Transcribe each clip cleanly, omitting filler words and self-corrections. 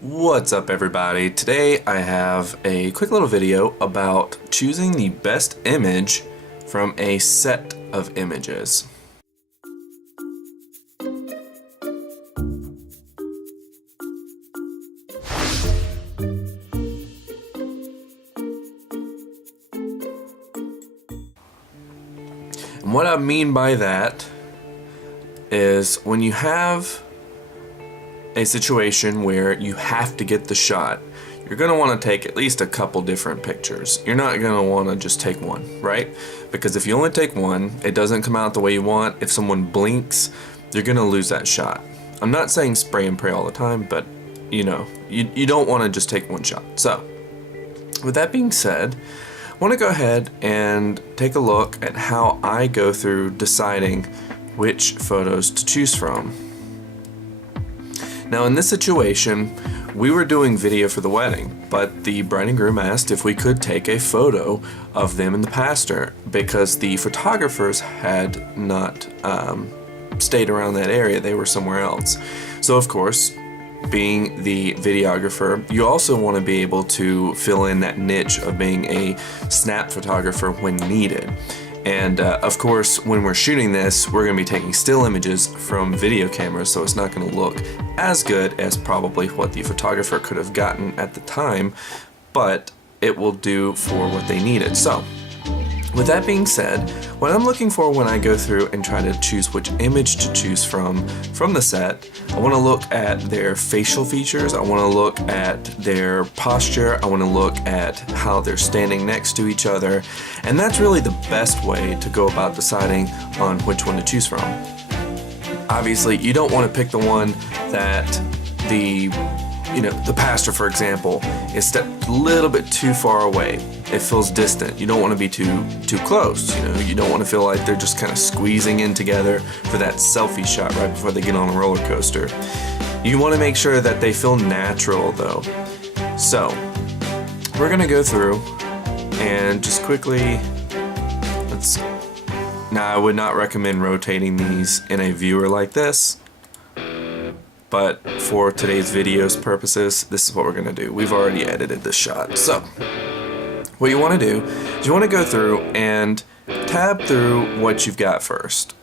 What's up everybody? Today I have a quick little video about choosing the best image from a set of images. And what I mean by that is when you have a situation where you have to get the shot, you're going to want to take at least a couple different pictures. You're not going to want to just take one, right? Because if you only take one, it doesn't come out the way you want. If someone blinks, you're going to lose that shot. I'm not saying spray and pray all the time, but you know, you don't want to just take one shot. So, with that being said, I want to go ahead and take a look at how I go through deciding which photos to choose from. Now in this situation, we were doing video for the wedding, but the bride and groom asked if we could take a photo of them and the pastor because the photographers had not stayed around that area, they were somewhere else. So of course, being the videographer, you also want to be able to fill in that niche of being a snap photographer when needed. And of course, when we're shooting this, we're going to be taking still images from video cameras, so it's not going to look as good as probably what the photographer could have gotten at the time, but it will do for what they needed. So, with that being said, what I'm looking for when I go through and try to choose which image to choose from the set, I want to look at their facial features, I want to look at their posture, I want to look at how they're standing next to each other, and that's really the best way to go about deciding on which one to choose from. Obviously, you don't want to pick the one that the pastor, for example, is stepped a little bit too far away. It feels distant. You don't want to be too close. You don't want to feel like they're just kind of squeezing in together for that selfie shot right before they get on a roller coaster. You want to make sure that they feel natural though. So, we're going to go through and just quickly, now I would not recommend rotating these in a viewer like this, but for today's video's purposes, this is what we're going to do. We've already edited this shot. So, what you want to do is you want to go through and tab through what you've got first.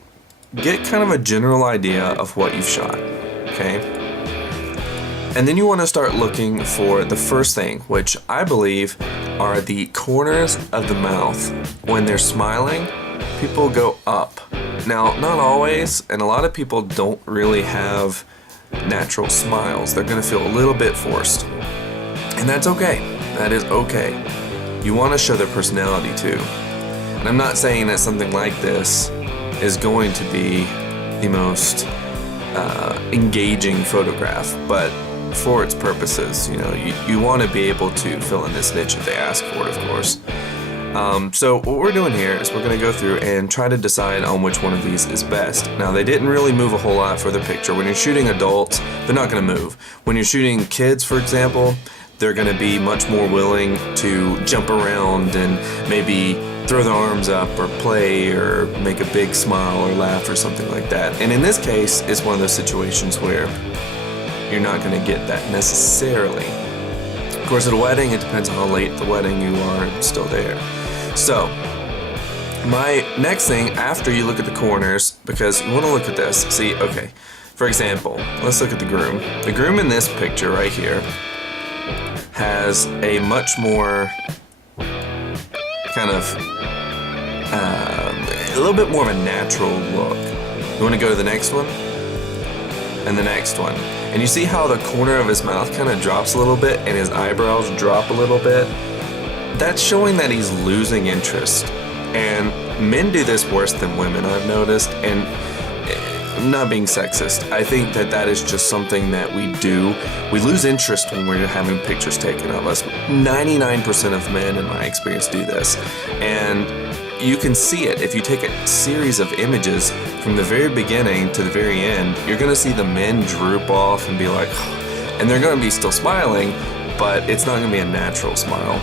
Get kind of a general idea of what you've shot, okay? And then you want to start looking for the first thing, which I believe are the corners of the mouth. When they're smiling, people go up. Now, not always, and a lot of people don't really have natural smiles. They're going to feel a little bit forced. And that's okay. That is okay. You want to show their personality too. And I'm not saying that something like this is going to be the most engaging photograph, but for its purposes, you want to be able to fill in this niche if they ask for it, of course. So what we're doing here is we're going to go through and try to decide on which one of these is best. Now they didn't really move a whole lot for the picture. When you're shooting adults, they're not going to move. When you're shooting kids, for example, they're going to be much more willing to jump around and maybe throw their arms up or play or make a big smile or laugh or something like that. And in this case, it's one of those situations where you're not going to get that necessarily. Of course, at a wedding, it depends on how late at the wedding you are still there. So, my next thing after you look at the corners, because you want to look at this, see, okay, for example, let's look at the groom. The groom in this picture right here has a much more kind of, a little bit more of a natural look. You want to go to the next one? And the next one. And you see how the corner of his mouth kind of drops a little bit and his eyebrows drop a little bit? That's showing that he's losing interest. And men do this worse than women, I've noticed. And I'm not being sexist. I think that is just something that we do. We lose interest when we're having pictures taken of us. 99% of men, in my experience, do this. And you can see it. If you take a series of images from the very beginning to the very end, you're going to see the men droop off and be like, and they're going to be still smiling, but it's not going to be a natural smile.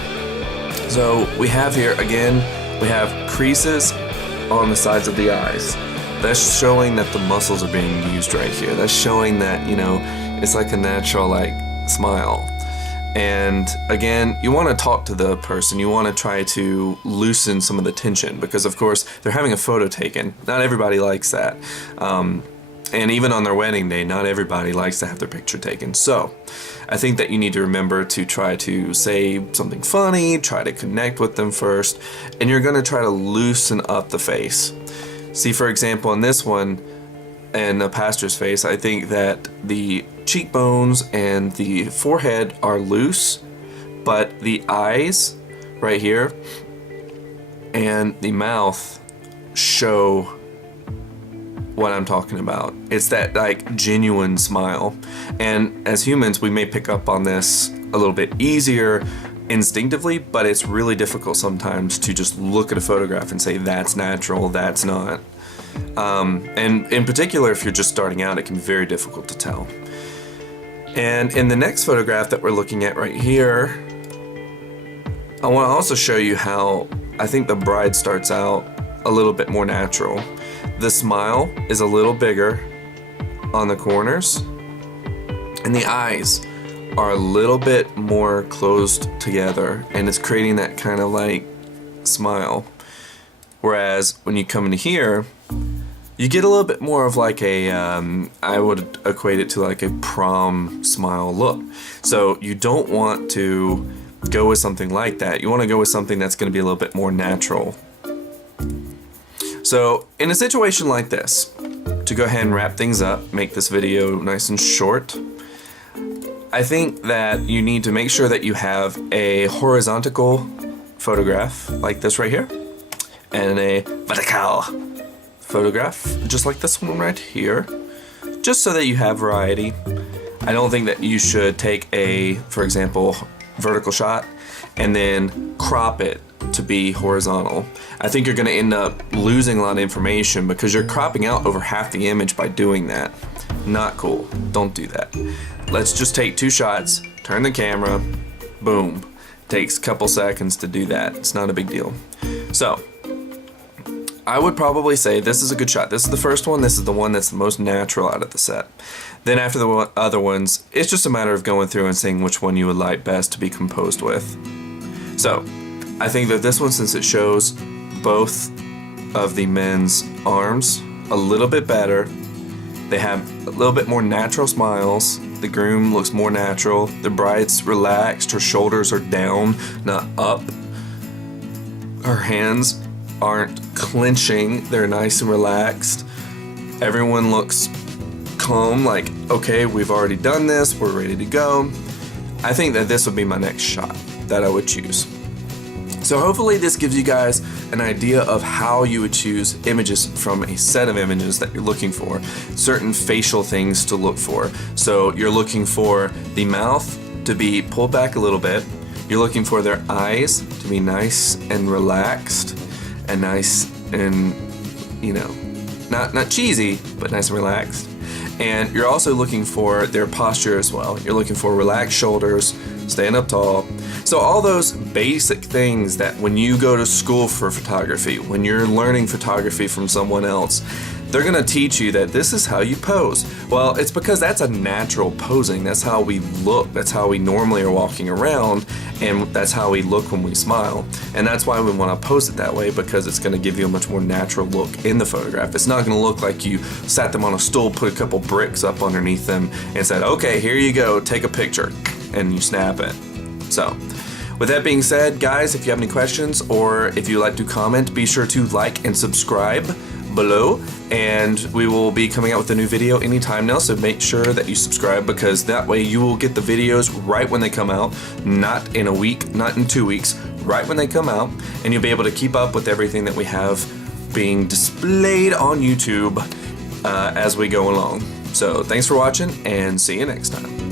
So we have here, again, we have creases on the sides of the eyes. That's showing that the muscles are being used right here. That's showing that, it's like a natural, smile. And again, you want to talk to the person. You want to try to loosen some of the tension because, of course, they're having a photo taken. Not everybody likes that. And even on their wedding day, not everybody likes to have their picture taken. So I think that you need to remember to try to say something funny, try to connect with them first, and you're going to try to loosen up the face. See, for example, in this one, in the pastor's face, I think that the cheekbones and the forehead are loose, but the eyes right here and the mouth show what I'm talking about. It's that like genuine smile. And as humans, we may pick up on this a little bit easier instinctively, but it's really difficult sometimes to just look at a photograph and say that's natural, that's not. And in particular, if you're just starting out, it can be very difficult to tell. And in the next photograph that we're looking at right here, I want to also show you how I think the bride starts out a little bit more natural. The smile is a little bigger on the corners, and the eyes are a little bit more closed together, and it's creating that kind of like smile. Whereas when you come into here, you get a little bit more of like a, I would equate it to like a prom smile look. So you don't want to go with something like that. You want to go with something that's going to be a little bit more natural. So in a situation like this, to go ahead and wrap things up, make this video nice and short, I think that you need to make sure that you have a horizontal photograph like this right here, and a vertical photograph just like this one right here, just so that you have variety. I don't think that you should take a, for example, vertical shot and then crop it to be horizontal. I think you're going to end up losing a lot of information because you're cropping out over half the image by doing that. Not cool. Don't do that. Let's just take two shots, turn the camera, boom. Takes a couple seconds to do that. It's not a big deal. So I would probably say this is a good shot. This is the first one. This is the one that's the most natural out of the set. Then after the other ones, it's just a matter of going through and seeing which one you would like best to be composed with. So I think that this one, since it shows both of the men's arms a little bit better, they have a little bit more natural smiles. The groom looks more natural. The bride's relaxed. Her shoulders are down, not up. Her hands aren't clenching. They're nice and relaxed. Everyone looks calm, like, okay, we've already done this. We're ready to go. I think that this would be my next shot that I would choose. So hopefully this gives you guys an idea of how you would choose images from a set of images that you're looking for, certain facial things to look for. So you're looking for the mouth to be pulled back a little bit. You're looking for their eyes to be nice and relaxed and nice and, you know, not cheesy, but nice and relaxed. And you're also looking for their posture as well. You're looking for relaxed shoulders, stand up tall. So all those basic things that when you go to school for photography, when you're learning photography from someone else, they're going to teach you that this is how you pose. Well, it's because that's a natural posing. That's how we look. That's how we normally are walking around, and that's how we look when we smile. And that's why we want to pose it that way, because it's going to give you a much more natural look in the photograph. It's not going to look like you sat them on a stool, put a couple bricks up underneath them, and said, okay, here you go, take a picture, and you snap it. So, with that being said, guys, if you have any questions or if you'd like to comment, be sure to like and subscribe below, and we will be coming out with a new video anytime now, so make sure that you subscribe, because that way you will get the videos right when they come out, not in a week, not in 2 weeks, right when they come out, and you'll be able to keep up with everything that we have being displayed on YouTube as we go along. So thanks for watching, and see you next time.